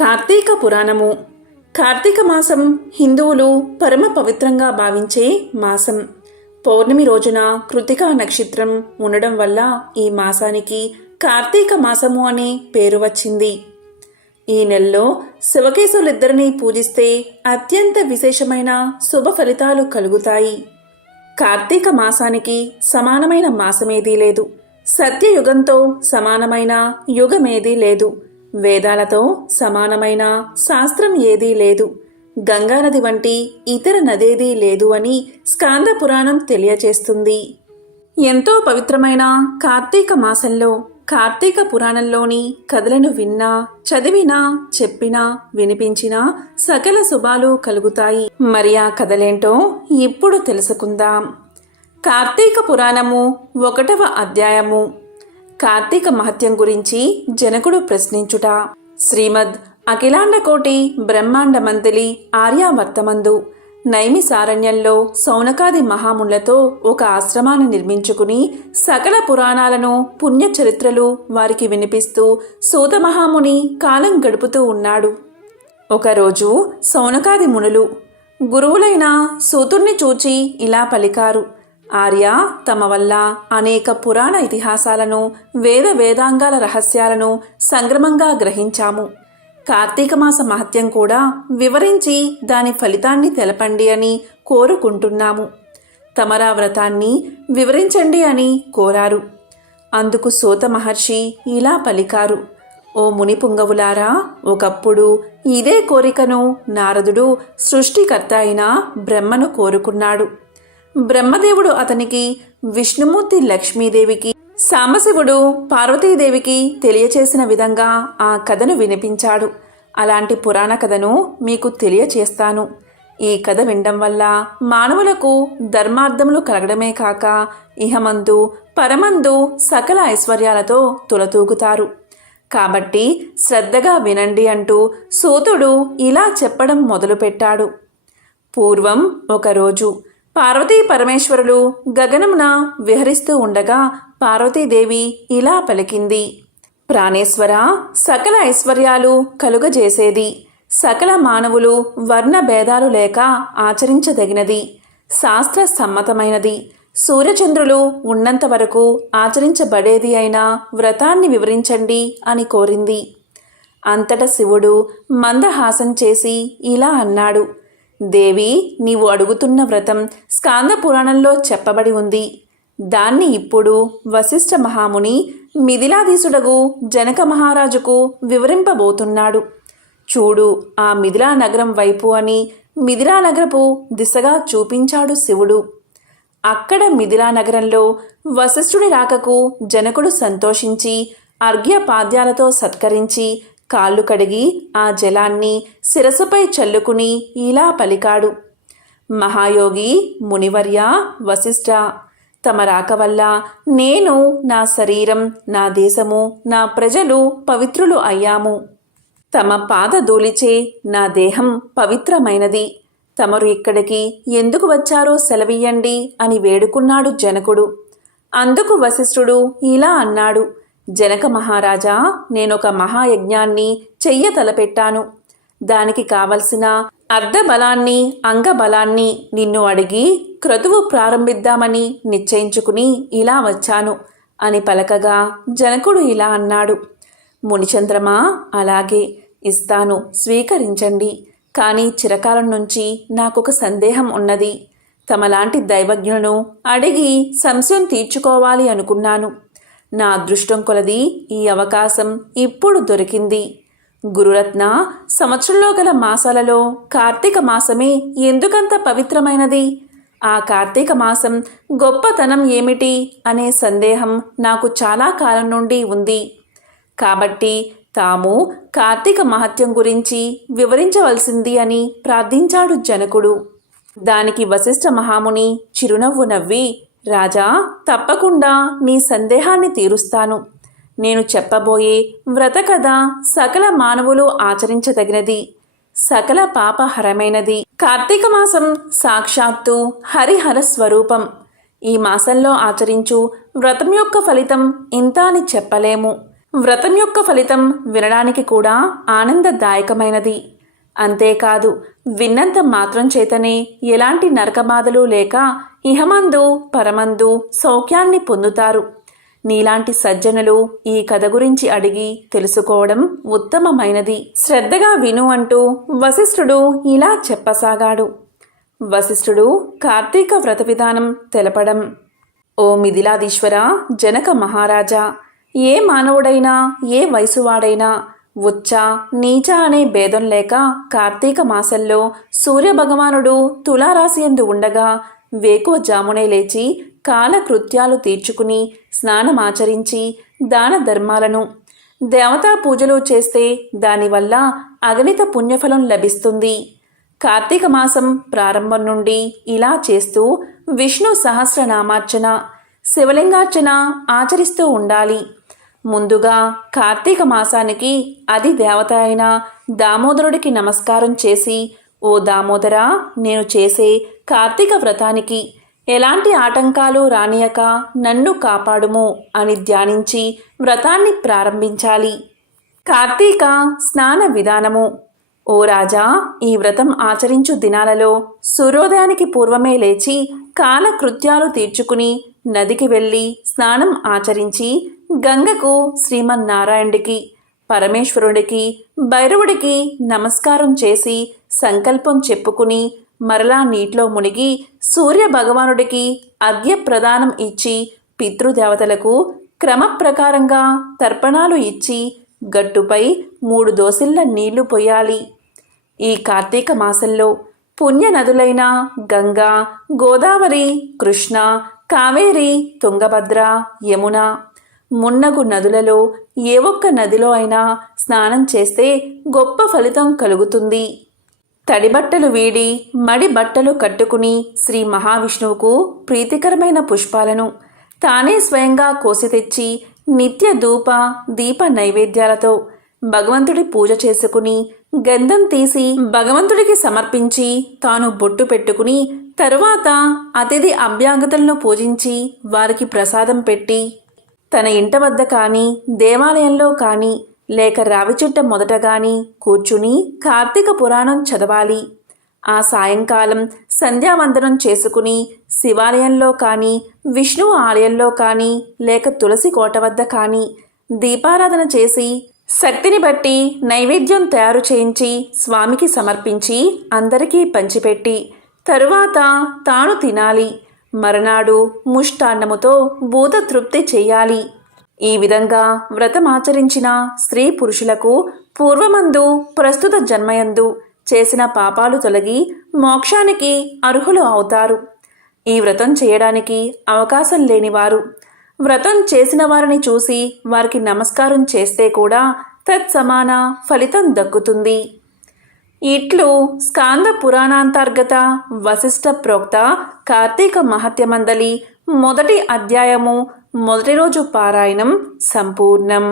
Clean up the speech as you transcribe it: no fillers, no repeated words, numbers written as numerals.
కార్తీక పురాణము. కార్తీక మాసం హిందువులు పరమ పవిత్రంగా భావించే మాసం. పౌర్ణమి రోజున కృతికా నక్షత్రం ఉండడం వల్ల ఈ మాసానికి కార్తీక మాసము అనే పేరు వచ్చింది. ఈ నెలలో శివకేశవులిద్దరినీ పూజిస్తే అత్యంత విశేషమైన శుభ ఫలితాలు కలుగుతాయి. కార్తీక మాసానికి సమానమైన మాసమేదీ లేదు. సత్యయుగంతో సమానమైన యుగమేదీ లేదు. వేదాలతో సమానమైన శాస్త్రం ఏదీ లేదు. గంగానది వంటి ఇతర నదేదీ లేదు అని స్కాంద పురాణం తెలియచేస్తుంది. ఎంతో పవిత్రమైన కార్తీక మాసంలో కార్తీక పురాణంలోని కథలను విన్నా, చదివినా, చెప్పినా, వినిపించినా సకల శుభాలు కలుగుతాయి. మరి ఆ కథలేంటో ఇప్పుడు తెలుసుకుందాం. కార్తీక పురాణము 1వ అధ్యాయము. కార్తీక మహత్యం గురించి జనకుడు ప్రశ్నించుట. శ్రీమద్ అఖిలాండకోటి బ్రహ్మాండ మంతలి ఆర్యావర్తమందు నైమిసారణ్యంలో సౌనకాది మహామునులతో ఒక ఆశ్రమాన్ని నిర్మించుకుని సకల పురాణాలను పుణ్యచరిత్రలు వారికి వినిపిస్తూ సూత మహాముని కాలం గడుపుతూ ఉన్నాడు. ఒకరోజు సౌనకాది మునులు గురువులైన సూతుణ్ణి చూచి ఇలా పలికారు. ఆర్య, తమ వల్ల అనేక పురాణ ఇతిహాసాలను వేదాంగాల రహస్యాలను సంగ్రమంగా గ్రహించాము. కార్తీక మాస మహత్యం కూడా వివరించి దాని ఫలితాన్ని తెలపండి అని కోరుకుంటున్నాము. తమరా వ్రతాన్ని వివరించండి అని కోరారు. అందుకు సూత మహర్షి ఇలా పలికారు. ఓ ముని పుంగవులారా, ఒకప్పుడు ఇదే కోరికను నారదుడు సృష్టికర్త అయిన బ్రహ్మను కోరుకున్నాడు. బ్రహ్మదేవుడు అతనికి విష్ణుమూర్తి లక్ష్మీదేవికి, సాంబశివుడు పార్వతీదేవికి తెలియచేసిన విధంగా ఆ కథను వినిపించాడు. అలాంటి పురాణ కథను మీకు తెలియచేస్తాను. ఈ కథ వినడం వల్ల మానవులకు ధర్మార్థములు కలగడమే కాక ఇహమందు పరమందు సకల ఐశ్వర్యాలతో తులతూగుతారు. కాబట్టి శ్రద్ధగా వినండి అంటూ సూతుడు ఇలా చెప్పడం మొదలుపెట్టాడు. పూర్వం ఒకరోజు పార్వతీ పరమేశ్వరులు గగనమున విహరిస్తూ ఉండగా పార్వతీదేవి ఇలా పలికింది. ప్రాణేశ్వర, సకల ఐశ్వర్యాలు కలుగజేసేది, సకల మానవులు వర్ణ భేదాలు లేక ఆచరించదగినది, శాస్త్ర సమ్మతమైనది, సూర్యచంద్రులు ఉన్నంత వరకు ఆచరించబడేది అయిన వ్రతాన్ని వివరించండి అని కోరింది. అంతటా శివుడు మందహాసం చేసి ఇలా అన్నాడు. దేవి, నీవు అడుగుతున్న వ్రతం స్కాంద పురాణంలో చెప్పబడి ఉంది. దాన్ని ఇప్పుడు వశిష్ఠ మహాముని మిథిలాధీశుడగు జనక మహారాజుకు వివరింపబోతున్నాడు. చూడు, ఆ మిథిలా నగరం వైపు అని మిథిలా నగరపు దిశగా చూపించాడు శివుడు. అక్కడ మిథిలా నగరంలో వశిష్ఠుడి రాకకు జనకుడు సంతోషించి అర్ఘ్యపాద్యాలతో సత్కరించి కాళ్ళు కడిగి ఆ జలాన్ని శిరస్సుపై చల్లుకుని ఇలా పలికాడు. మహాయోగి మునివర్య వశిష్ఠ, తమ రాక వల్ల నేను, నా శరీరం, నా దేశము, నా ప్రజలు పవిత్రులు అయ్యాము. తమ పాదధూళిచే నా దేహం పవిత్రమైనది. తమరు ఇక్కడికి ఎందుకు వచ్చారో సెలవియ్యండి అని వేడుకున్నాడు జనకుడు. అందుకు వశిష్ఠుడు ఇలా అన్నాడు. జనక మహారాజా, నేనొక మహాయజ్ఞాన్ని చెయ్య తలపెట్టాను. దానికి కావలసిన అర్ధబలాన్ని, అంగబలాన్ని నిన్ను అడిగి క్రతువు ప్రారంభిద్దామని నిశ్చయించుకుని ఇలా వచ్చాను అని పలకగా జనకుడు ఇలా అన్నాడు. మునిచంద్రమా, అలాగే ఇస్తాను, స్వీకరించండి. కానీ చిరకాలం నుంచి నాకొక సందేహం ఉన్నది. తమలాంటి దైవజ్ఞులను అడిగి సంశయం తీర్చుకోవాలి అనుకున్నాను. నా అదృష్టం కొలది ఈ అవకాశం ఇప్పుడు దొరికింది. గురురత్న, సంవత్సరంలో గల మాసాలలో కార్తీక మాసమే ఎందుకంత పవిత్రమైనది? ఆ కార్తీక మాసం గొప్పతనం ఏమిటి అనే సందేహం నాకు చాలా కాలం నుండి ఉంది. కాబట్టి తాము కార్తీక మహత్యం గురించి వివరించవలసింది అని ప్రార్థించాడు జనకుడు. దానికి వశిష్ఠ మహాముని చిరునవ్వు నవ్వి, రాజా, తప్పకుండా నీ సందేహాన్ని తీరుస్తాను. నేను చెప్పబోయే వ్రత కథ సకల మానవులు ఆచరించదగినది, సకల పాపహరమైనది. కార్తీక మాసం సాక్షాత్తు హరిహర స్వరూపం. ఈ మాసంలో ఆచరించు వ్రతం యొక్క ఫలితం ఇంత అని చెప్పలేము. వ్రతం యొక్క ఫలితం వినడానికి కూడా ఆనందదాయకమైనది. అంతేకాదు విన్నంత మాత్రం చేతనే ఎలాంటి నరకబాధలు లేక ఇహమందు పరమందు సౌఖ్యాన్ని పొందుతారు. నీలాంటి సజ్జనులు ఈ కథ గురించి అడిగి తెలుసుకోవడం ఉత్తమమైనది. శ్రద్ధగా విను అంటూ వశిష్ఠుడు ఇలా చెప్పసాగాడు. వశిష్ఠుడు కార్తీక వ్రత విధానం తెలపడం. ఓ మిథిలాధీశ్వర జనక మహారాజా, ఏ మానవుడైనా ఏ వయసువాడైనా ఉచ్చ నీచ అనే భేదం లేక కార్తీక మాసంలో సూర్యభగవానుడు తులారాశియందు ఉండగా వేకువజామునే లేచి కాలకృత్యాలు తీర్చుకుని స్నానమాచరించి దాన ధర్మాలను దేవతా పూజలు చేస్తే దానివల్ల అగణిత పుణ్యఫలం లభిస్తుంది. కార్తీక మాసం ప్రారంభం నుండి ఇలా చేస్తూ విష్ణు సహస్రనామార్చన శివలింగార్చన ఆచరిస్తూ ఉండాలి. ముందుగా కార్తీక మాసానికి అది దేవత అయిన దామోదరుడికి నమస్కారం చేసి, ఓ దామోదరా, నేను చేసే కార్తీక వ్రతానికి ఎలాంటి ఆటంకాలు రానియక నన్ను కాపాడుము అని ధ్యానించి వ్రతాన్ని ప్రారంభించాలి. కార్తీక స్నాన విధానము. ఓ రాజా, ఈ వ్రతం ఆచరించు దినాలలో సూర్యోదయానికి పూర్వమే లేచి కాలకృత్యాలు తీర్చుకుని నదికి వెళ్ళి స్నానం ఆచరించి గంగకు, శ్రీమన్నారాయణుడికి, పరమేశ్వరుడికి, భైరవుడికి నమస్కారం చేసి సంకల్పం చెప్పుకుని మరలా నీటిలో మునిగి సూర్య భగవానుడికి అర్ఘ్య ప్రదానం ఇచ్చి పితృదేవతలకు క్రమప్రకారంగా తర్పణాలు ఇచ్చి గట్టుపై 3 దోసిళ్ల నీళ్లు పొయ్యాలి. ఈ కార్తీక మాసంలో పుణ్య నదులైన గంగా, గోదావరి, కృష్ణ, కావేరి, తుంగభద్ర, యమున మున్నగు నదులలో ఏ ఒక్క నదిలో అయినా స్నానం చేస్తే గొప్ప ఫలితం కలుగుతుంది. తడిబట్టలు వీడి మడి బట్టలు కట్టుకుని శ్రీ మహావిష్ణువుకు ప్రీతికరమైన పుష్పాలను తానే స్వయంగా కోసి తెచ్చి నిత్య ధూప దీప నైవేద్యాలతో భగవంతుడి పూజ చేసుకుని గంధం తీసి భగవంతుడికి సమర్పించి తాను బొట్టు పెట్టుకుని తరువాత అతిథి అభ్యాగతులను పూజించి వారికి ప్రసాదం పెట్టి తన ఇంట వద్ద కానీ దేవాలయంలో కానీ లేక రావిచెట్ట మొదట గాని కూర్చుని కార్తీక పురాణం చదవాలి. ఆ సాయంకాలం సంధ్యావందనం చేసుకుని శివాలయంలో కానీ విష్ణు ఆలయంలో కానీ లేక తులసి కోట వద్ద కానీ దీపారాధన చేసి శక్తిని బట్టి నైవేద్యం తయారు చేయించి స్వామికి సమర్పించి అందరికీ పంచిపెట్టి తరువాత తాను తినాలి. మరునాడు ముష్టాన్నముతో భూతతృప్తి చెయ్యాలి. ఈ విధంగా వ్రతమాచరించిన స్త్రీ పురుషులకు పూర్వమందు ప్రస్తుత జన్మయందు చేసిన పాపాలు తొలగి మోక్షానికి అర్హులు అవుతారు. ఈ వ్రతం చేయడానికి అవకాశం లేనివారు వ్రతం చేసిన వారిని చూసి వారికి నమస్కారం చేస్తే కూడా తత్సమాన ఫలితం దక్కుతుంది. ఇట్లు స్కాంద పురాణాంతర్గత వశిష్ఠ ప్రోక్త కార్తీక మహత్యమందలి మొదటి అధ్యాయము మొదటి రోజు పారాయణం సంపూర్ణం.